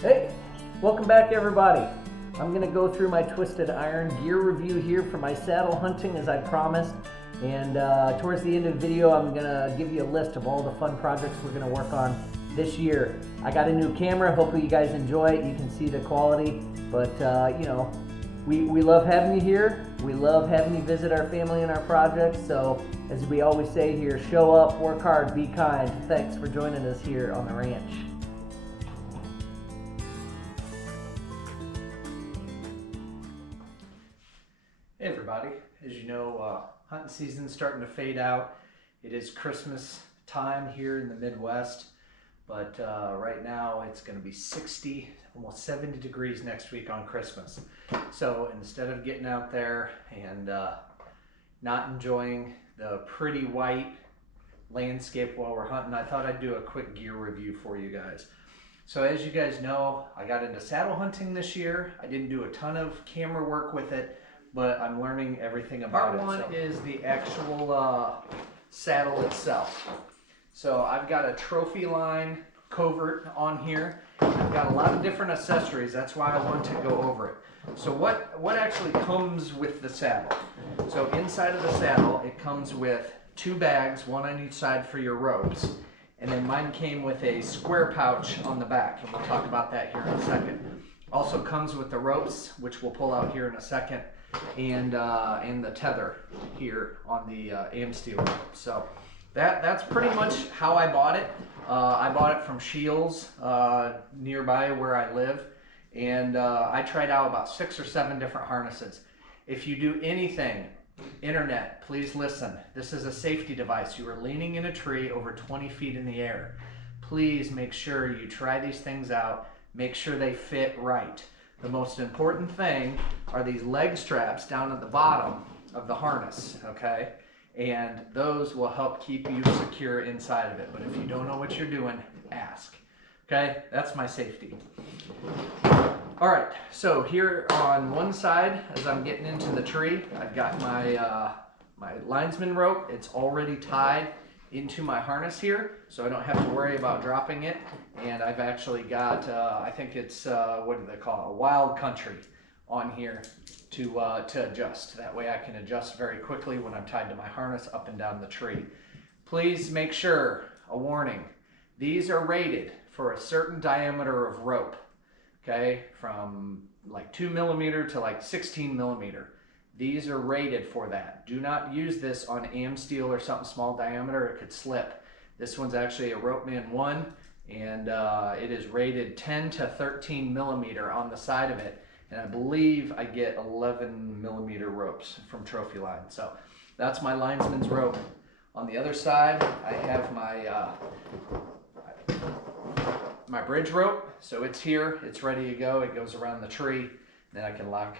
Hey, welcome back everybody. I'm going to go through my twisted iron gear review here for my saddle hunting as I promised. And towards the end of the video, I'm going to give you a list of all the fun projects we're going to work on this year. I got a new camera. Hopefully you guys enjoy it. You can see the quality. But, you know, we love having you here. We love having you visit our family and our projects. So, as we always say here, show up, work hard, be kind. Thanks for joining us here on the ranch. Hey everybody, as you know, hunting season's starting to fade out. It is Christmas time here in the Midwest, but right now it's going to be 60, almost 70 degrees next week on Christmas. So instead of getting out there and not enjoying the pretty white landscape while we're hunting, I thought I'd do a quick gear review for you guys. So as you guys know, I got into saddle hunting this year. I didn't do a ton of camera work with it, but I'm learning everything about it. Part one is the actual saddle itself. So I've got a Trophyline covert on here. I've got a lot of different accessories. That's why I want to go over it. So what actually comes with the saddle? So inside of the saddle, it comes with 2 bags, one on each side for your ropes. And then mine came with a square pouch on the back, and we'll talk about that here in a second. Also comes with the ropes, which we'll pull out here in a second, and the tether here on the Amsteel rope. So that's pretty much how I bought it. I bought it from Shields nearby where I live, and I tried out about 6 or 7 different harnesses. If you do anything internet, please listen. This is a safety device. You are leaning in a tree over 20 feet in the air. Please make sure you try these things out. Make sure they fit right. The most important thing are these leg straps down at the bottom of the harness, okay? And those will help keep you secure inside of it. But if you don't know what you're doing, ask. Okay, that's my safety. All right, so here on one side, as I'm getting into the tree, I've got my my linesman rope. It's already tied into my harness here, so I don't have to worry about dropping it. And I've actually got, I think it's, what do they call it, a wild country on here to adjust. That way I can adjust very quickly when I'm tied to my harness up and down the tree. Please make sure, a warning, these are rated for a certain diameter of rope, okay, from like 2 millimeter to like 16 millimeter. These are rated for that. Do not use this on Amsteel or something small diameter. It could slip. This one's actually a Ropeman 1, and it is rated 10 to 13 millimeter on the side of it. And I believe I get 11 millimeter ropes from Trophyline. So that's my linesman's rope. On the other side, I have my bridge rope. So it's here, it's ready to go. It goes around the tree. Then I can lock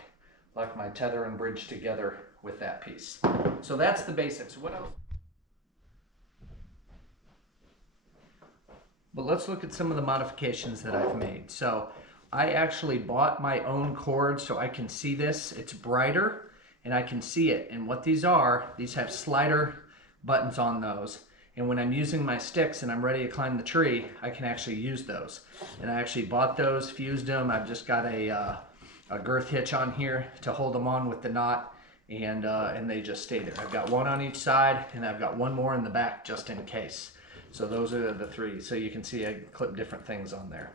my tether and bridge together with that piece. So that's the basics. What else? But let's look at some of the modifications that I've made. So I actually bought my own cord so I can see this. It's brighter and I can see it. And what these are, these have slider buttons on those. And when I'm using my sticks and I'm ready to climb the tree, I can actually use those. And I actually bought those, fused them. I've just got a girth hitch on here to hold them on with the knot, and they just stay there. I've got one on each side, and I've got one more in the back just in case. So those are the 3. So you can see I clip different things on there.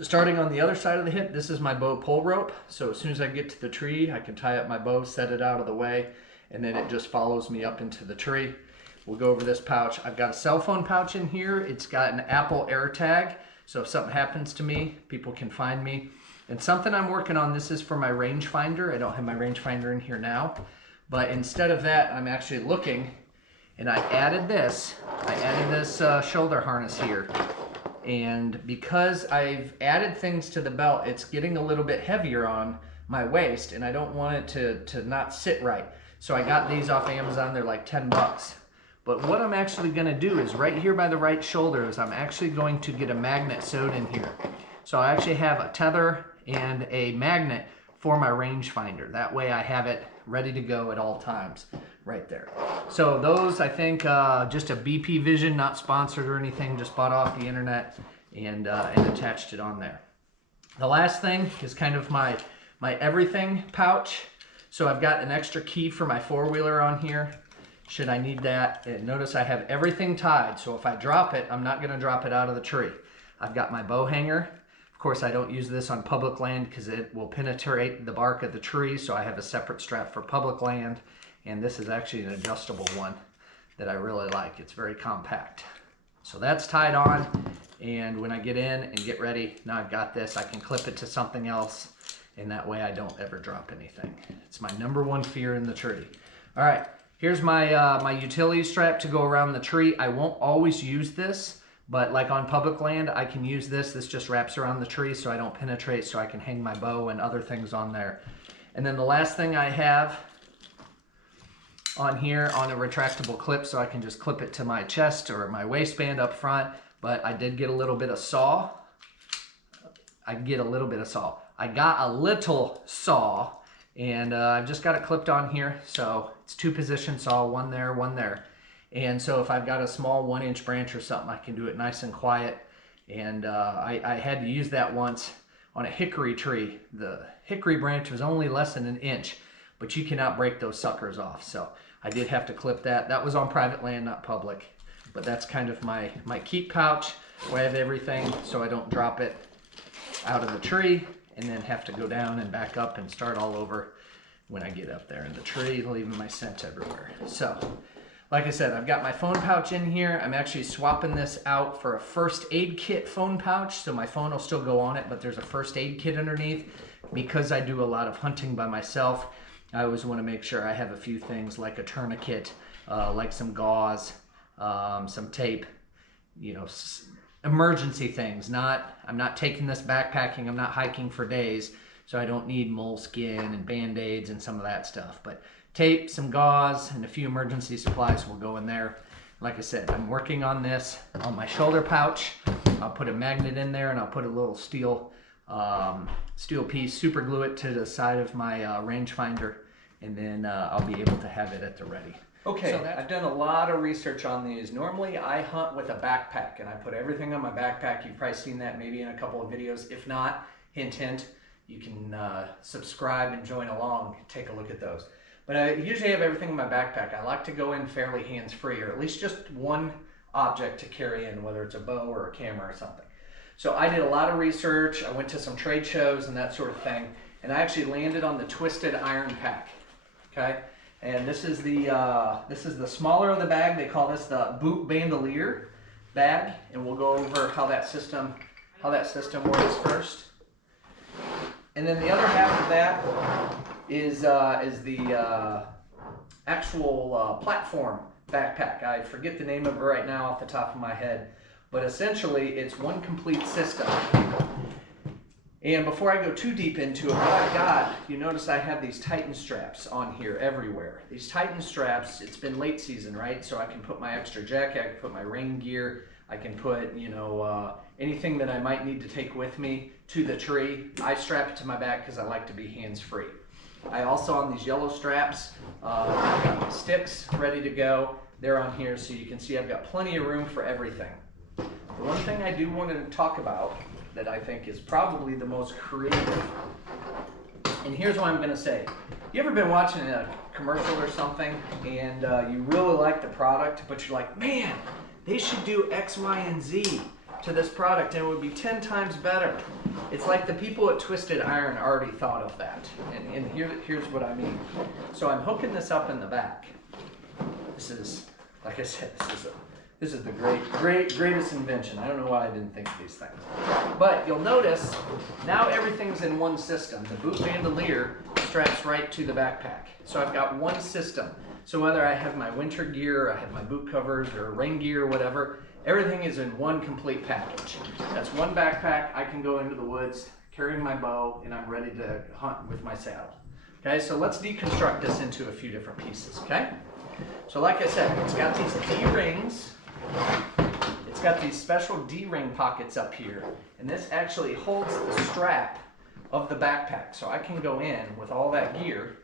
Starting on the other side of the hip, this is my bow pull rope. So as soon as I get to the tree, I can tie up my bow, set it out of the way, and then it just follows me up into the tree. We'll go over this pouch. I've got a cell phone pouch in here. It's got an Apple AirTag, so if something happens to me, people can find me. And something I'm working on, this is for my rangefinder. I don't have my rangefinder in here now, but instead of that, I'm actually looking, and I added this shoulder harness here. And because I've added things to the belt, it's getting a little bit heavier on my waist, and I don't want it to not sit right. So I got these off Amazon. They're like 10 bucks. But what I'm actually gonna do is right here by the right shoulder is I'm actually going to get a magnet sewed in here. So I actually have a tether and a magnet for my rangefinder. That way I have it ready to go at all times right there. So those, I think, just a BP Vision, not sponsored or anything, just bought off the internet and attached it on there. The last thing is kind of my everything pouch. So I've got an extra key for my four-wheeler on here, should I need that. And notice I have everything tied, so if I drop it, I'm not gonna drop it out of the tree. I've got my bow hanger. Of course, I don't use this on public land because it will penetrate the bark of the tree, so I have a separate strap for public land. And this is actually an adjustable one that I really like. It's very compact. So that's tied on, and when I get in and get ready, now I've got this, I can clip it to something else, and that way I don't ever drop anything. It's my #1 fear in the tree. All right, here's my, my utility strap to go around the tree. I won't always use this, but like on public land, I can use this. This just wraps around the tree so I don't penetrate, so I can hang my bow and other things on there. And then the last thing I have on here on a retractable clip, so I can just clip it to my chest or my waistband up front. But I did get a little bit of saw. I got a little saw, and I've just got it clipped on here. So it's 2-position saw, one there, one there. And so if I've got a small 1-inch branch or something, I can do it nice and quiet. And I had to use that once on a hickory tree. The hickory branch was only less than 1 inch, but you cannot break those suckers off. So I did have to clip that. That was on private land, not public. But that's kind of my keep pouch where I have everything so I don't drop it out of the tree and then have to go down and back up and start all over when I get up there in the tree, leaving my scent everywhere. So, like I said, I've got my phone pouch in here. I'm actually swapping this out for a first aid kit phone pouch, so my phone will still go on it, but there's a first aid kit underneath. Because I do a lot of hunting by myself, I always want to make sure I have a few things like a tourniquet, like some gauze, some tape, you know, emergency things. I'm not taking this backpacking, I'm not hiking for days, so I don't need moleskin and band-aids and some of that stuff. But tape, some gauze, and a few emergency supplies will go in there. Like I said, I'm working on this on my shoulder pouch. I'll put a magnet in there, and I'll put a little steel piece, super glue it to the side of my rangefinder, and then I'll be able to have it at the ready. Okay, so I've done a lot of research on these. Normally I hunt with a backpack, and I put everything on my backpack. You've probably seen that maybe in a couple of videos. If not, hint, hint, you can subscribe and join along, take a look at those. But I usually have everything in my backpack. I like to go in fairly hands-free, or at least just one object to carry in, whether it's a bow or a camera or something. So I did a lot of research. I went to some trade shows and that sort of thing, and I actually landed on the Twisted Iron Pack. Okay, and this is the smaller of the bag. They call this the boot bandolier bag, and we'll go over how that system works first. And then the other half of that is the actual platform backpack. I forget the name of it right now off the top of my head, but essentially it's one complete system. And before I go too deep into it, what I've got, you notice I have these Titan straps on here everywhere. These Titan straps, it's been late season, right? So I can put my extra jacket, I can put my rain gear, I can put, you know, anything that I might need to take with me to the tree. I strap it to my back because I like to be hands-free. I also, on these yellow straps, I've got my sticks ready to go. They're on here, so you can see I've got plenty of room for everything. The one thing I do want to talk about that I think is probably the most creative, and here's what I'm going to say. You ever been watching a commercial or something, and you really like the product, but you're like, man, they should do X, Y, and Z to this product, and it would be 10 times better. It's like the people at Twisted Iron already thought of that, and here's what I mean. So I'm hooking this up in the back. This is, like I said, this is the greatest invention. I don't know why I didn't think of these things. But you'll notice now everything's in one system. The boot bandolier straps right to the backpack. So I've got one system. So whether I have my winter gear, I have my boot covers, or rain gear, or whatever, everything is in one complete package. That's one backpack. I can go into the woods, carrying my bow, and I'm ready to hunt with my saddle. Okay, so let's deconstruct this into a few different pieces, okay? So like I said, it's got these D-rings. It's got these special D-ring pockets up here, and this actually holds the strap of the backpack. So I can go in with all that gear,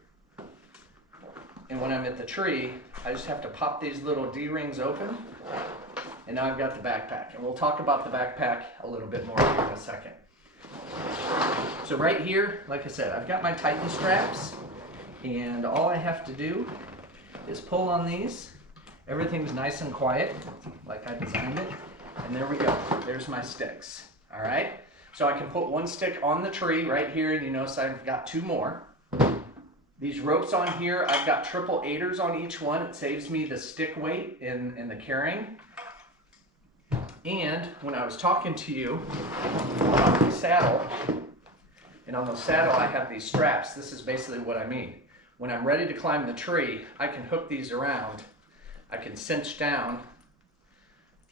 and when I'm at the tree, I just have to pop these little D-rings open, and now I've got the backpack. And we'll talk about the backpack a little bit more in a second. So right here, like I said, I've got my Titan straps, and all I have to do is pull on these. Everything's nice and quiet, like I designed it. And there we go. There's my sticks. All right. So I can put one stick on the tree right here, and you notice I've got two more. These ropes on here, I've got triple aiders on each one. It saves me the stick weight in the carrying. And when I was talking to you about the saddle, and on the saddle I have these straps, this is basically what I mean. When I'm ready to climb the tree, I can hook these around. I can cinch down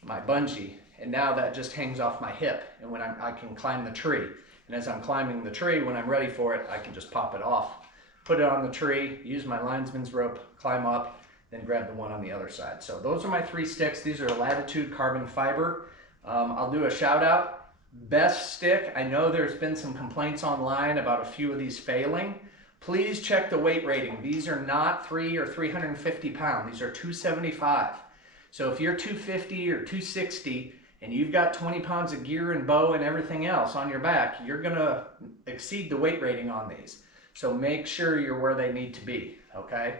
my bungee, and now that just hangs off my hip, and when I can climb the tree. And as I'm climbing the tree, when I'm ready for it, I can just pop it off, put it on the tree, use my linesman's rope, climb up, then grab the one on the other side. So those are my 3 sticks. These are Latitude carbon fiber. I'll do a shout out. Best stick. I know there's been some complaints online about a few of these failing. Please check the weight rating. These are not 3 or 350 pound. These are 275. So if you're 250 or 260 and you've got 20 pounds of gear and bow and everything else on your back, you're gonna exceed the weight rating on these. So make sure you're where they need to be, okay?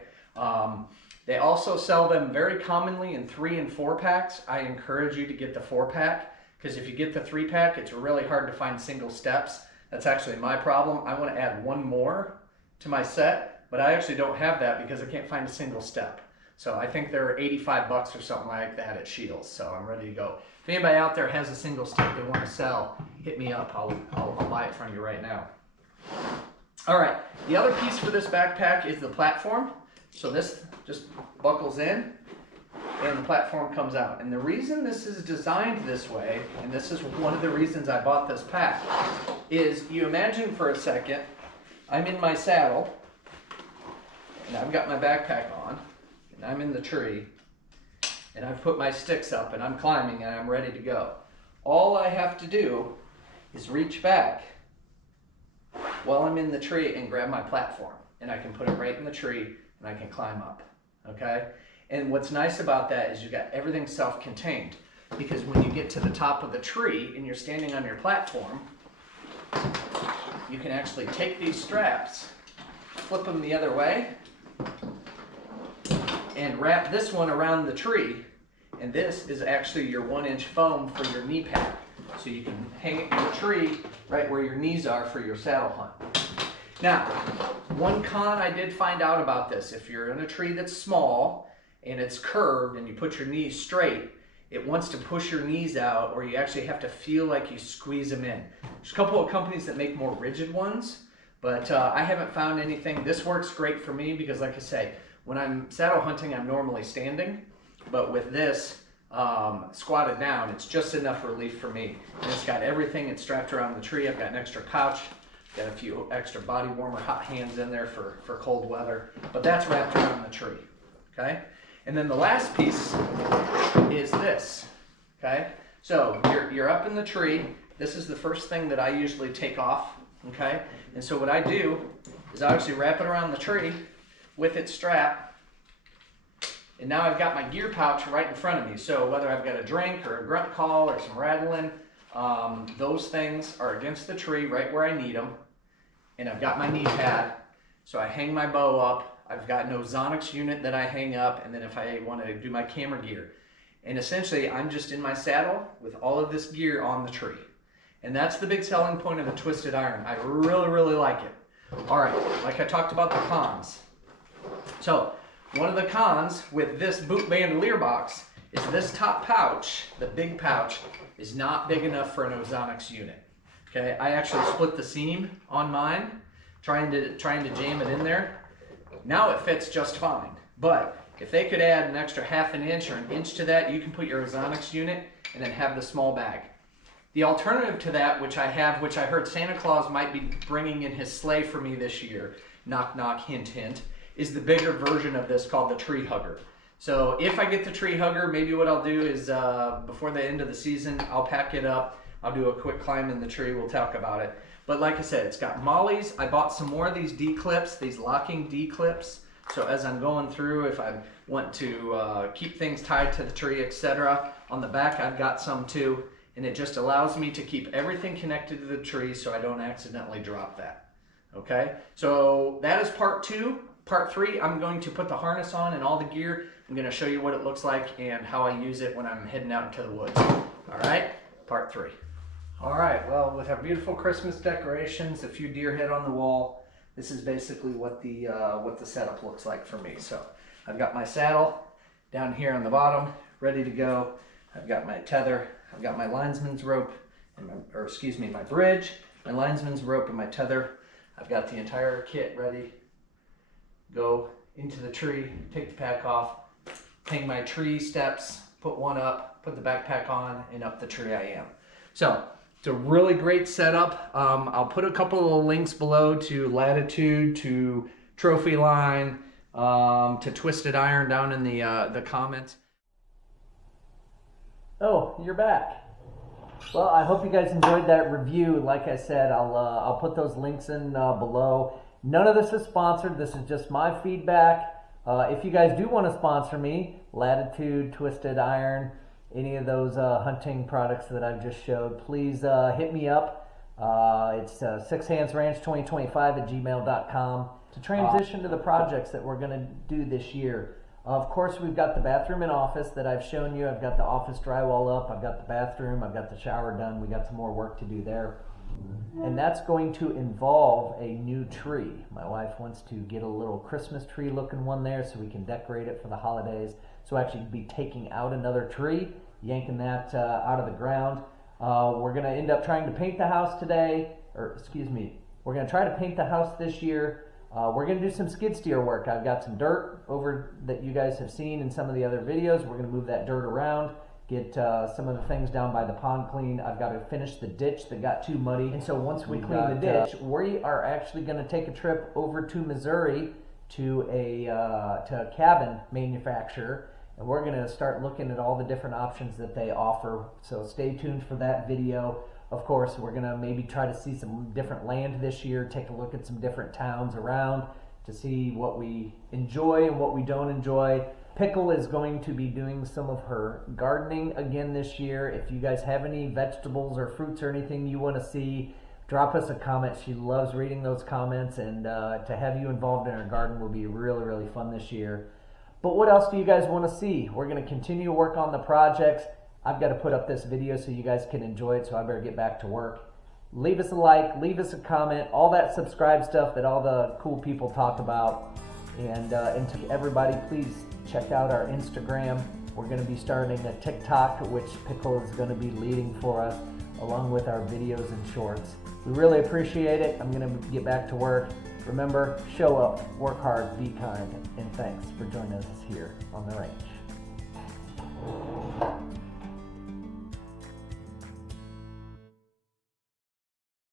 They also sell them very commonly in 3 and 4 packs. I encourage you to get the 4 pack, because if you get the 3 pack, it's really hard to find single steps. That's actually my problem. I want to add one more to my set, but I actually don't have that because I can't find a single step. So I think they're 85 bucks or something like that at Shields. So I'm ready to go. If anybody out there has a single step they want to sell, hit me up. I'll buy it from you right now. All right, the other piece for this backpack is the platform. So this just buckles in and the platform comes out. And the reason this is designed this way, and this is one of the reasons I bought this pack, is you imagine for a second, I'm in my saddle and I've got my backpack on and I'm in the tree and I've put my sticks up and I'm climbing and I'm ready to go. All I have to do is reach back while I'm in the tree and grab my platform, and I can put it right in the tree and I can climb up, okay? And what's nice about that is you've got everything self-contained, because when you get to the top of the tree and you're standing on your platform, you can actually take these straps, flip them the other way, and wrap this one around the tree, and this is actually your 1-inch foam for your knee pad. So you can hang it in the tree right where your knees are for your saddle hunt. Now, one con I did find out about this: if you're in a tree that's small and it's curved and you put your knees straight, it wants to push your knees out, or you actually have to feel like you squeeze them in. There's a couple of companies that make more rigid ones, but I haven't found anything. This works great for me because, like I say, when I'm saddle hunting, I'm normally standing, but with this, squatted down, it's just enough relief for me. And it's got everything. It's strapped around the tree. I've got an extra pouch, got a few extra body warmer hot hands in there for cold weather, but that's wrapped around the tree, okay? And then the last piece is this, okay? So you're up in the tree. This is the first thing that I usually take off, okay? And so what I do is I actually wrap it around the tree with its strap. And now I've got my gear pouch right in front of me. So whether I've got a drink or a grunt call or some rattling, those things are against the tree right where I need them. And I've got my knee pad. So I hang my bow up. I've got an Ozonics unit that I hang up. And then if I want to do my camera gear. And essentially I'm just in my saddle with all of this gear on the tree. And that's the big selling point of the Twisted Iron. I really, really like it. All right, like I talked about the cons. So one of the cons with this boot bandolier box is this top pouch, the big pouch, is not big enough for an Ozonics unit. Okay, I actually split the seam on mine, trying to jam it in there. Now it fits just fine. But if they could add an extra ½ inch or an inch to that, you can put your Ozonics unit and then have the small bag. The alternative to that, which I have, which I heard Santa Claus might be bringing in his sleigh for me this year, knock knock, hint hint, is the bigger version of this called the Tree Hugger. So if I get the Tree Hugger, maybe what I'll do is before the end of the season, I'll pack it up. I'll do a quick climb in the tree. We'll talk about it. But like I said, it's got mollies. I bought some more of these D-clips, these locking D-clips. So as I'm going through, if I want to keep things tied to the tree, etc. On the back, I've got some too. and it just allows me to keep everything connected to the tree so I don't accidentally drop that. Okay, so that is part 2. Part 3, I'm going to put the harness on and all the gear. I'm going to show you what it looks like and how I use it when I'm heading out into the woods. All right, part 3. All right, well, with our beautiful Christmas decorations, a few deer head on the wall, this is basically what the setup looks like for me. So I've got my saddle down here on the bottom, ready to go. I've got my tether, I've got my linesman's rope, and my bridge, my linesman's rope, and my tether. I've got the entire kit ready. Go into the tree, take the pack off, hang my tree steps, put one up, put the backpack on, and up the tree I am. So it's a really great setup. I'll put a couple of links below to Latitude, to Trophyline, to Twisted Iron down in the comments. Oh, you're back. Well, I hope you guys enjoyed that review. Like I said, I'll put those links in below. None of this is sponsored. This is just my feedback. If you guys do want to sponsor me, Latitude, Twisted Iron, any of those hunting products that I've just showed, please hit me up. It's sixhandsranch2025@gmail.com. To transition to the projects that we're going to do this year, of course, we've got the bathroom and office that I've shown you. I've got the office drywall up. I've got the bathroom. I've got the shower done. We got some more work to do there. And that's going to involve a new tree. My wife wants to get a little Christmas tree looking one there so we can decorate it for the holidays. So actually be taking out another tree, yanking that out of the ground. We're going to end up trying to paint the house today, we're going to try to paint the house this year. We're going to do some skid steer work. I've got some dirt over that you guys have seen in some of the other videos. We're going to move that dirt around, get some of the things down by the pond clean. I've got to finish the ditch that got too muddy. And so once we clean the ditch, we are actually going to take a trip over to Missouri to a cabin manufacturer. And we're going to start looking at all the different options that they offer. So stay tuned for that video. Of course, we're going to maybe try to see some different land this year, take a look at some different towns around to see what we enjoy and what we don't enjoy. Pickle is going to be doing some of her gardening again this year. If you guys have any vegetables or fruits or anything you want to see, drop us a comment. She loves reading those comments, and to have you involved in our garden will be really, really fun this year. But what else do you guys want to see? We're going to continue to work on the projects. I've got to put up this video so you guys can enjoy it, so I better get back to work. Leave us a like, leave us a comment, all that subscribe stuff that all the cool people talk about. And to everybody, please check out our Instagram. We're going to be starting a TikTok, which Pickle is going to be leading for us, along with our videos and shorts. We really appreciate it. I'm going to get back to work. Remember, show up, work hard, be kind, and thanks for joining us here on the range.